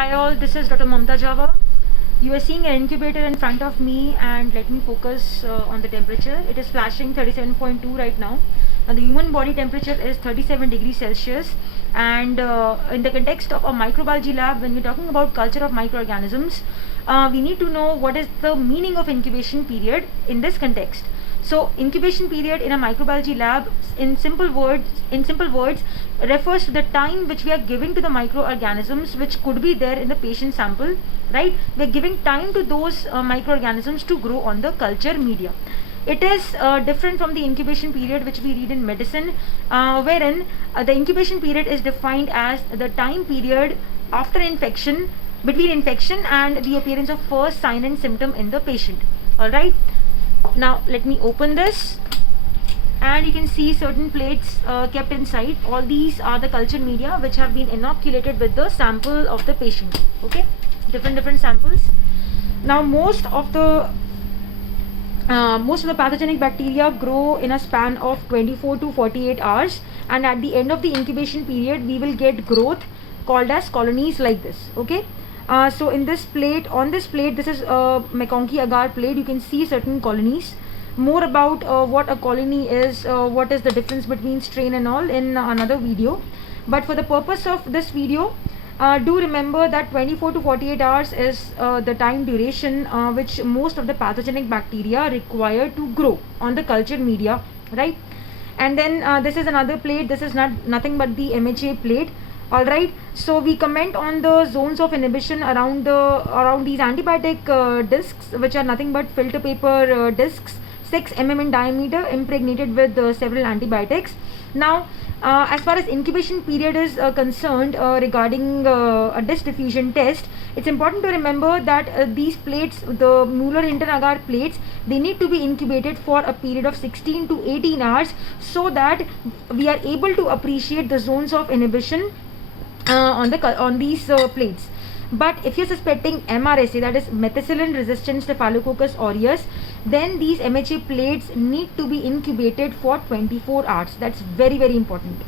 Hi all, this is Dr. Mamta Java. You are seeing an incubator in front of me, and let me focus on the temperature. It is flashing 37.2 right now. Now the human body temperature is 37 degrees Celsius, and in the context of a microbiology lab, when we're talking about culture of microorganisms, we need to know what is the meaning of incubation period in this context. So incubation period in a microbiology lab, in simple words, refers to the time which we are giving to the microorganisms which could be there in the patient sample, right? We are giving time to those microorganisms to grow on the culture media. It is different from the incubation period which we read in medicine, wherein the incubation period is defined as the time period after infection, between infection and the appearance of first sign and symptom in the patient. Alright. Now let me open this, and you can see certain plates kept inside. All these are the culture media which have been inoculated with the sample of the patient. Okay, different samples. Now most of the pathogenic bacteria grow in a span of 24 to 48 hours, and at the end of the incubation period we will get growth called as colonies like this. Okay. So in this plate, this is a MacConkey agar plate. You can see certain colonies. More about what a colony is, what is the difference between strain and all, in another video. But for the purpose of this video, do remember that 24 to 48 hours is the time duration which most of the pathogenic bacteria require to grow on the culture media, right? And then this is another plate. This is nothing but the MHA plate. Alright, so we comment on the zones of inhibition around these antibiotic discs, which are nothing but filter paper discs, 6 mm in diameter, impregnated with several antibiotics. Now, as far as incubation period is concerned, regarding a disc diffusion test, it's important to remember that these plates, the Mueller-Hinton agar plates, they need to be incubated for a period of 16 to 18 hours so that we are able to appreciate the zones of inhibition on these plates. But if you're suspecting MRSA, that is methicillin resistant Staphylococcus aureus, then these MHA plates need to be incubated for 24 hours. That's very important.